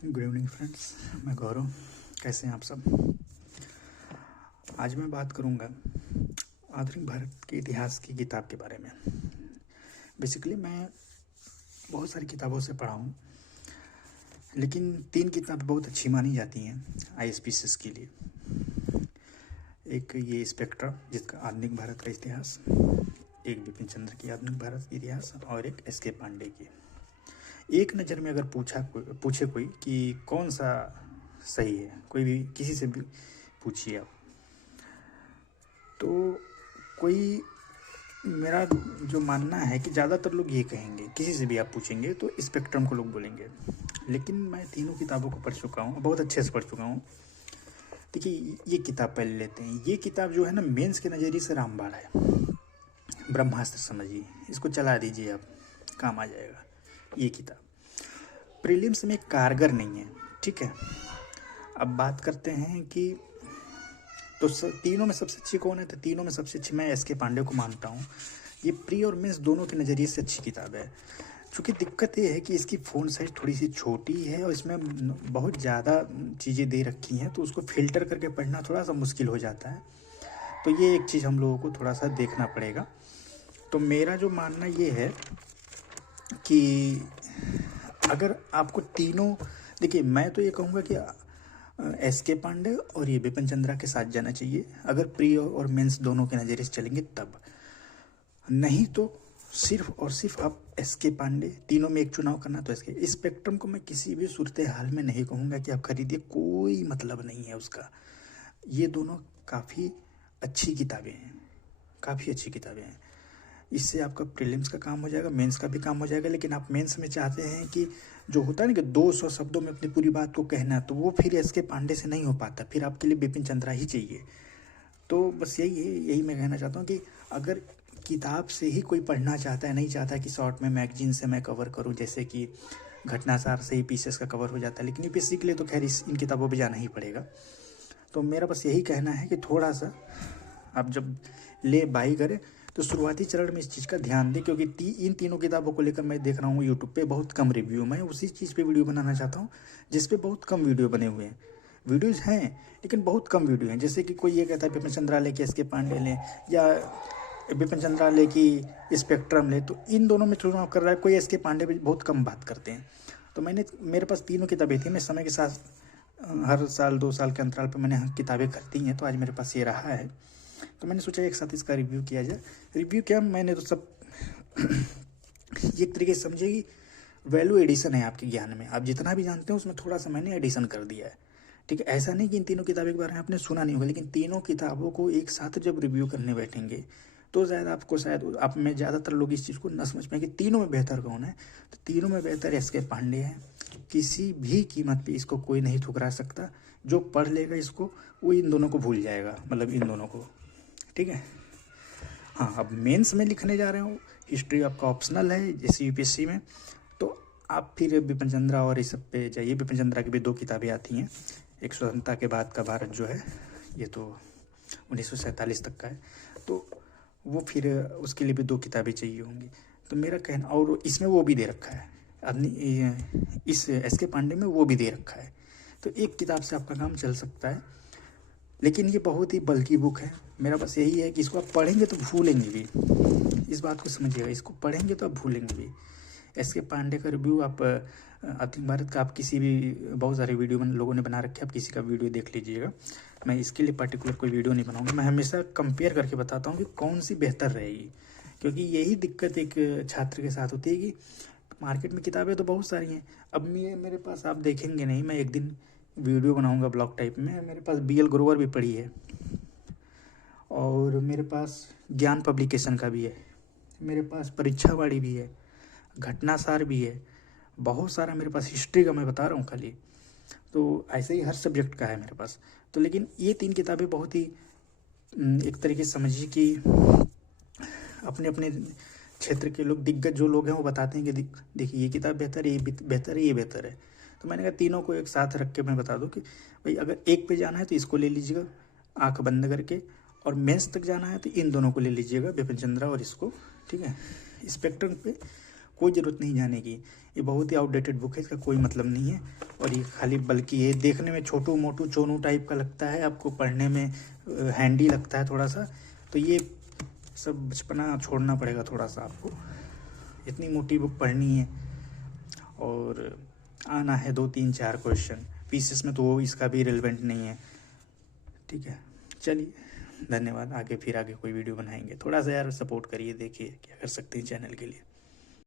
Good evening friends, मैं गौरव। कैसे हैं आप सब? आज मैं बात करूंगा आधुनिक भारत के इतिहास की किताब के बारे में। बेसिकली मैं बहुत सारी किताबों से पढ़ा हूँ, लेकिन 3 किताबें बहुत अच्छी मानी जाती हैं आईएसपीसीएस के लिए। एक ये स्पेक्ट्रा जिसका आधुनिक भारत का इतिहास, एक बिपिन चंद्र की आधुनिक भारत का इतिहास और एक एसके पांडे की। एक नज़र में अगर पूछे कोई कि कौन सा सही है, कोई भी किसी से भी पूछिए आप, तो कोई मेरा जो मानना है कि ज़्यादातर लोग ये कहेंगे, किसी से भी आप पूछेंगे तो स्पेक्ट्रम को लोग बोलेंगे। लेकिन मैं तीनों किताबों को पढ़ चुका हूँ, बहुत अच्छे से पढ़ चुका हूँ। देखिए, ये किताब पहले लेते हैं। ये किताब जो है ना, मेंस के नज़रिए से रामबाण है। ब्रह्मास्त्र समझिए, इसको चला दीजिए आप, काम आ जाएगा। ये किताब प्रीलिम्स में कारगर नहीं है, ठीक है। अब बात करते हैं कि तो तीनों में सबसे अच्छी कौन है, तो तीनों में सबसे अच्छी मैं एसके पांडे को मानता हूँ। ये प्री और मेंस दोनों के नज़रिए से अच्छी किताब है। चूँकि दिक्कत ये है कि इसकी फ़ॉन्ट साइज थोड़ी सी छोटी है और इसमें बहुत ज़्यादा चीज़ें दे रखी हैं, तो उसको फिल्टर करके पढ़ना थोड़ा सा मुश्किल हो जाता है। तो ये एक चीज़ हम लोगों को थोड़ा सा देखना पड़ेगा। तो मेरा जो मानना ये है कि अगर आपको तीनों, देखिए मैं तो ये कहूँगा कि एसके पांडे और ये बिपिन चंद्रा के साथ जाना चाहिए, अगर प्री और मेंस दोनों के नज़रिए से चलेंगे तब। नहीं तो सिर्फ और सिर्फ आप एसके पांडे, तीनों में एक चुनाव करना तो एसके। स्पेक्ट्रम को मैं किसी भी सूरत हाल में नहीं कहूँगा कि आप खरीदिए, कोई मतलब नहीं है उसका। ये दोनों काफ़ी अच्छी किताबें हैं, काफ़ी अच्छी किताबें हैं। इससे आपका प्रीलिम्स का काम हो जाएगा, मेंस का भी काम हो जाएगा। लेकिन आप मेंस में चाहते हैं कि जो होता है ना कि 200 शब्दों में अपनी पूरी बात को कहना, तो वो फिर एसके पांडे से नहीं हो पाता, फिर आपके लिए बिपिन चंद्रा ही चाहिए। तो बस यही है, यही मैं कहना चाहता हूँ कि अगर किताब से ही कोई पढ़ना चाहता है, नहीं चाहता कि शॉर्ट में मैगजीन से मैं कवर करूँ, जैसे कि घटनासार से ही पीसेस का कवर हो जाता है, लेकिन यूपीएससी के लिए तो खैर इन किताबों पर जाना ही पड़ेगा। तो मेरा बस यही कहना है कि थोड़ा सा आप जब ले बाई करें तो शुरुआती चरण में इस चीज़ का ध्यान दें, क्योंकि इन तीनों किताबों को लेकर मैं देख रहा हूँ यूट्यूब पे बहुत कम रिव्यू। मैं उसी चीज़ पे वीडियो बनाना चाहता हूँ जिस पे बहुत कम वीडियो बने हुए हैं। वीडियोज़ हैं लेकिन बहुत कम वीडियो हैं। जैसे कि कोई ये कहता है बिपिन चंद्रा ले के एसके पांडे लें, या बिपिन चंद्रा ले की स्पेक्ट्रम ले, तो इन दोनों में चुनाव कर रहा है कोई। एसके पांडे भी बहुत कम बात करते हैं। तो मेरे पास तीनों किताबें थी। मैं समय के साथ हर साल 2 साल के अंतराल पर मैंने किताबें खरीदी हैं, तो आज मेरे पास ये रहा है। तो मैंने सोचा एक साथ इसका रिव्यू किया जाए। रिव्यू क्या, मैंने तो सब एक तरीके से समझिए कि वैल्यू एडिशन है आपके ज्ञान में। आप जितना भी जानते हैं उसमें थोड़ा सा मैंने एडिशन कर दिया है, ठीक है। ऐसा नहीं कि इन तीनों किताबों के बारे में आपने सुना नहीं होगा, लेकिन तीनों किताबों को एक साथ जब रिव्यू करने बैठेंगे तो शायद आप में ज़्यादातर लोग इस चीज़ को न समझ पाएंगे तीनों में बेहतर कौन है। तो तीनों में बेहतर एसके पांडे है। किसी भी कीमत पे इसको कोई नहीं ठुकरा सकता। जो पढ़ लेगा इसको, वो इन दोनों को भूल जाएगा, मतलब इन दोनों को, ठीक है। हाँ, अब मेंस में लिखने जा रहे हो, हिस्ट्री आपका ऑप्शनल है जैसे यूपीएससी में, तो आप फिर बिपिन चंद्रा और इस सब पे जाइए। बिपिन चंद्रा की भी 2 किताबें आती हैं। एक स्वतंत्रता के बाद का भारत जो है, ये तो 1947 तक का है, तो वो फिर उसके लिए भी 2 किताबें चाहिए होंगी। तो मेरा कहना, और इसमें वो भी दे रखा है, अपनी इस एसके पांडे में वो भी दे रखा है। तो एक किताब से आपका काम चल सकता है, लेकिन ये बहुत ही बल्कि बुक है। मेरा बस यही है कि इसको आप पढ़ेंगे तो भूलेंगे भी, इस बात को समझिएगा। इसको पढ़ेंगे तो आप भूलेंगे भी। एसके पांडे का रिव्यू आप आधुनिक भारत का, आप किसी भी, बहुत सारे वीडियो लोगों ने बना रखे, आप किसी का वीडियो देख लीजिएगा। मैं इसके लिए पर्टिकुलर कोई वीडियो नहीं बनाऊंगा। मैं हमेशा कंपेयर करके बताता हूँ कि कौन सी बेहतर रहेगी, क्योंकि यही दिक्कत एक छात्र के साथ होती है कि मार्केट में किताबें तो बहुत सारी हैं। अब मेरे पास आप देखेंगे नहीं, मैं एक दिन वीडियो बनाऊंगा ब्लॉग टाइप में। मेरे पास बीएल ग्रोवर भी पड़ी है, और मेरे पास ज्ञान पब्लिकेशन का भी है, मेरे पास परीक्षावाड़ी भी है, घटनासार भी है, बहुत सारा मेरे पास हिस्ट्री का मैं बता रहा हूँ खाली। तो ऐसे ही हर सब्जेक्ट का है मेरे पास। तो लेकिन ये 3 किताबें बहुत ही एक तरीके से समझिए कि अपने अपने क्षेत्र के लोग, दिग्गज जो लोग हैं, वो बताते हैं कि देखिए ये किताब बेहतर है, ये बेहतर है, ये बेहतर है। तो मैंने कहा तीनों को एक साथ रख के मैं बता दूं कि भाई अगर एक पे जाना है तो इसको ले लीजिएगा आंख बंद करके, और मेंस तक जाना है तो इन दोनों को ले लीजिएगा, बिपिन चंद्रा और इसको, ठीक है। स्पेक्ट्रम पे कोई ज़रूरत नहीं जाने की। ये बहुत ही आउटडेटेड बुक है, इसका कोई मतलब नहीं है। और ये खाली बल्कि ये देखने में छोटू मोटू चोनू टाइप का लगता है, आपको पढ़ने में हैंडी लगता है थोड़ा सा। तो ये सब बचपना छोड़ना पड़ेगा थोड़ा सा आपको। इतनी मोटी बुक पढ़नी है और आना है 2-3-4 क्वेश्चन पीसेस में, तो वो इसका भी रिलेवेंट नहीं है। ठीक है, चलिए धन्यवाद। आगे कोई वीडियो बनाएंगे। थोड़ा सा यार सपोर्ट करिए, देखिए क्या कर सकते हैं चैनल के लिए।